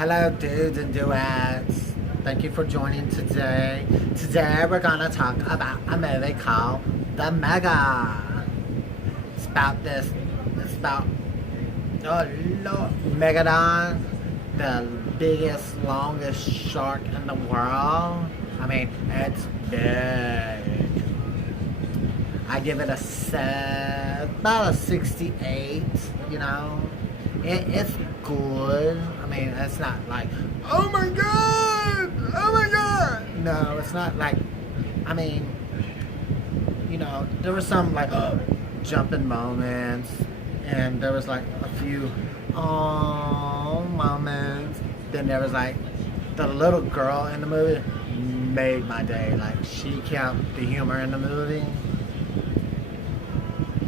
Hello, dudes and duets. Thank you for joining today. Today we're gonna talk about a movie called The Mega. It's about this. It's about oh Lord, Megalodon, the biggest, longest shark in the world. I mean, it's big. I give it about a 68. You know, it's good. I mean, it's not like, oh my god, oh my god. No, it's not like. I mean, there was some like jumping moments, and there was like a few oh moments. Then there was like the little girl in the movie made my day. Like she kept the humor in the movie,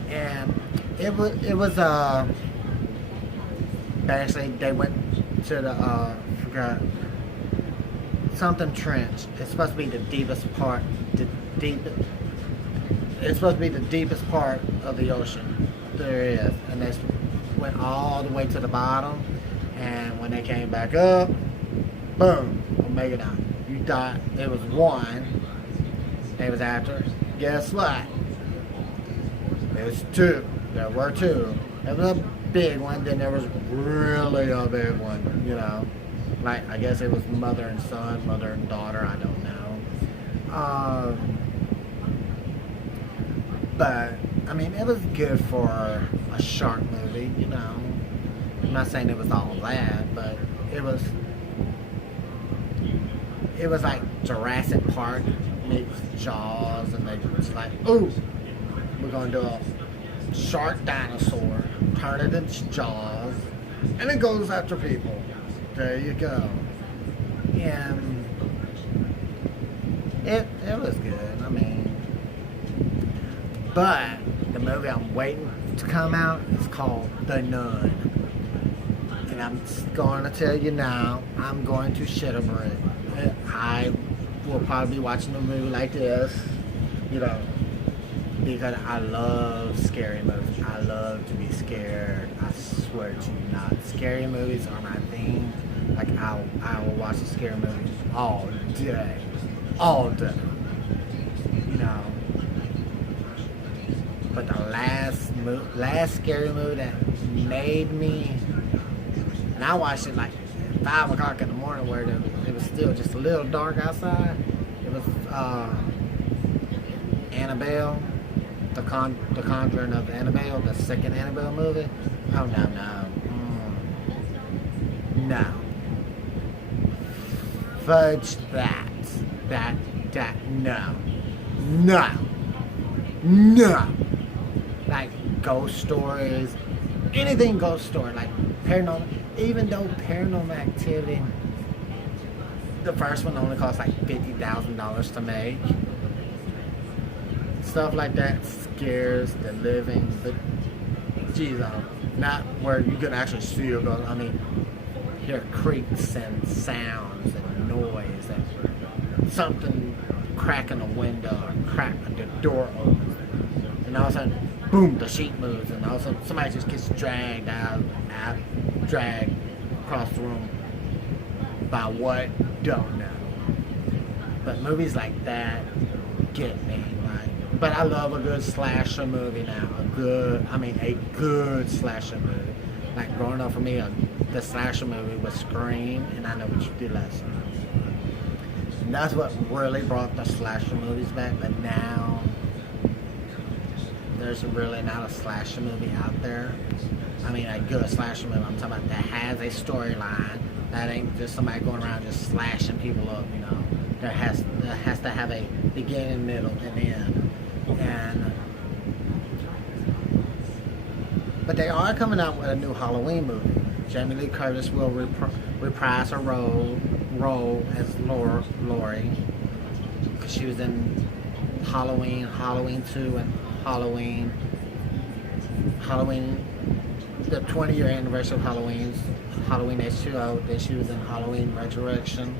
and it was basically they went to the forgot something trench. It's supposed to be the deepest part, the deep. It's supposed to be the deepest part of the ocean there is, and they went all the way to the bottom. And when they came back up, boom, Megalodon. You thought it was one. They was after. Guess what? It was two. There were two. There was a big one, then there was really a big one, Like, I guess it was mother and son, mother and daughter, I don't know. But, I mean, it was good for a shark movie, I'm not saying it was all that, but it was like Jurassic Park meets Jaws, and they was like, ooh, we're gonna do a shark dinosaur, turn it into Jaws, and it goes after people. There you go. And it was good. I mean, but the movie I'm waiting to come out is called The Nun, and I'm going to tell you now, I'm going to shit over it. I will probably be watching a movie like this, because I love scary movies. I love to be scared. I swear to you not. Scary movies are my thing. Like, I will watch a scary movie all day. All day. But the last scary movie that made me, and I watched it like 5 o'clock in the morning where it was still just a little dark outside. It was Annabelle. The Conjuring of Annabelle, the second Annabelle movie. Oh no. No. Fudge that. No. Like ghost stories, anything ghost story, like paranormal. Even though Paranormal Activity, the first one only cost like $50,000 to make. Stuff like that scares the living, but geez, not where you can actually see it go. I mean, hear creaks and sounds and noise and something cracking a window or crack the door opens, and all of a sudden, boom, the sheet moves, and all of a sudden somebody just gets dragged dragged across the room by what? Don't know. But movies like that get me. But I love a good slasher movie now. A good slasher movie. Like growing up for me, the slasher movie was Scream, and I Know What You Did Last Summer. And that's what really brought the slasher movies back. But now, there's really not a slasher movie out there. I mean, a good slasher movie I'm talking about that has a storyline. That ain't just somebody going around just slashing people up, There has to have a beginning, middle, and end. But they are coming out with a new Halloween movie. Jamie Lee Curtis will reprise her role as Laurie, because she was in Halloween 2, and Halloween, the 20-year anniversary of Halloween H2O. Then she was in Halloween Resurrection,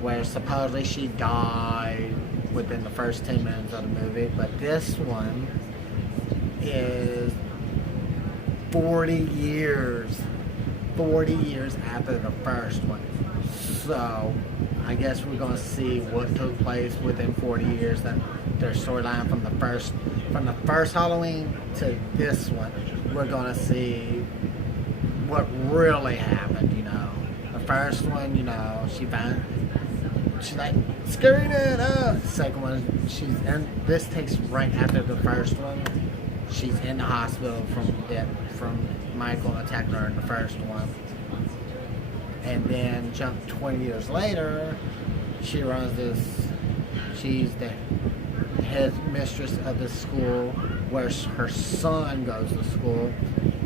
where supposedly she died within the first 10 minutes of the movie. But this one is 40 years 40 years after the first one. So I guess we're gonna see what took place within 40 years, that their storyline from the first Halloween to this one. We're gonna see what really happened. The first one, she's like screwing it up. The second one, this takes right after the first one. She's in the hospital from Michael attacking her in the first one. And then jump 20 years later, she's the head mistress of the school where her son goes to school,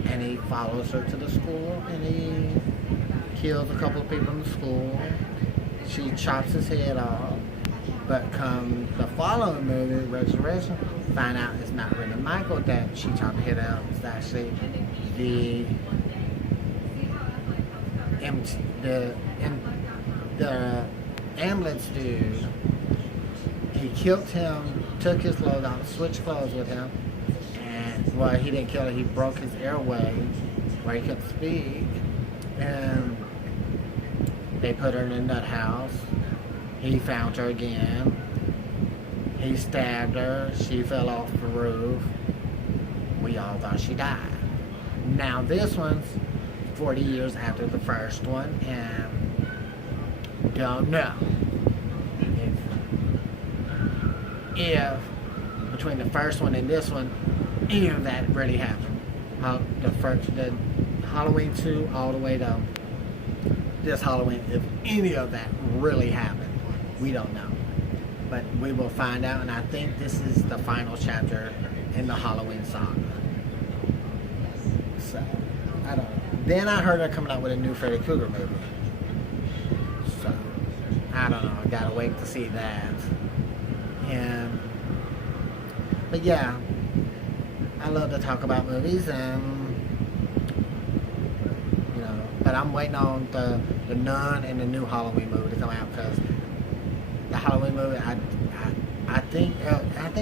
and he follows her to the school and he kills a couple of people in the school. She chops his head off. But come the following movie, Resurrection, find out it's not really Michael that she chopped the head off. It's actually the ambulance dude. He killed him, took his clothes out, switched clothes with him, and he didn't kill him. He broke his airway where he couldn't speak, and they put her in a nut house. He found her again. He stabbed her. She fell off the roof. We all thought she died. Now this one's 40 years after the first one, and don't know if between the first one and this one, any of that really happened. The Halloween 2 all the way to this Halloween, if any of that really happened. We don't know. But we will find out, and I think this is the final chapter in the Halloween saga. So, I don't know. Then I heard they're coming out with a new Freddy Krueger movie. So, I don't know. I gotta wait to see that. But yeah, I love to talk about movies, and but I'm waiting on the Nun and the new Halloween movie to come out, because the Halloween movie, I think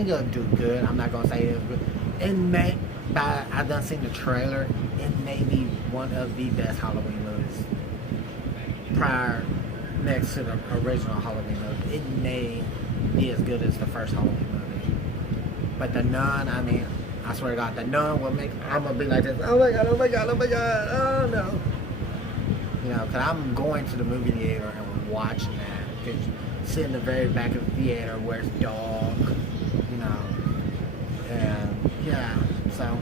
it'll do good. I'm not gonna say it's good. It may, but I've done seen the trailer. It may be one of the best Halloween movies next to the original Halloween movie. It may be as good as the first Halloween movie. But the Nun, I swear to God, the Nun will make. I'm gonna be like this. Oh my God! Oh my God! Oh my God! Oh no! Because I'm going to the movie theater and watching that. Because sit in the very back of the theater where it's dark, and yeah, so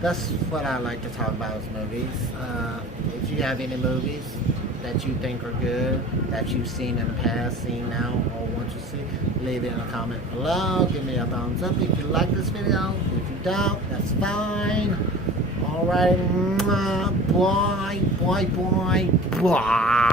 that's what I like to talk about is movies. If you have any movies that you think are good, that you've seen in the past, seen now, or want to see, leave it in a comment below. Give me a thumbs up if you like this video. If you don't, that's fine. Alright, bye, bye, bye, bye.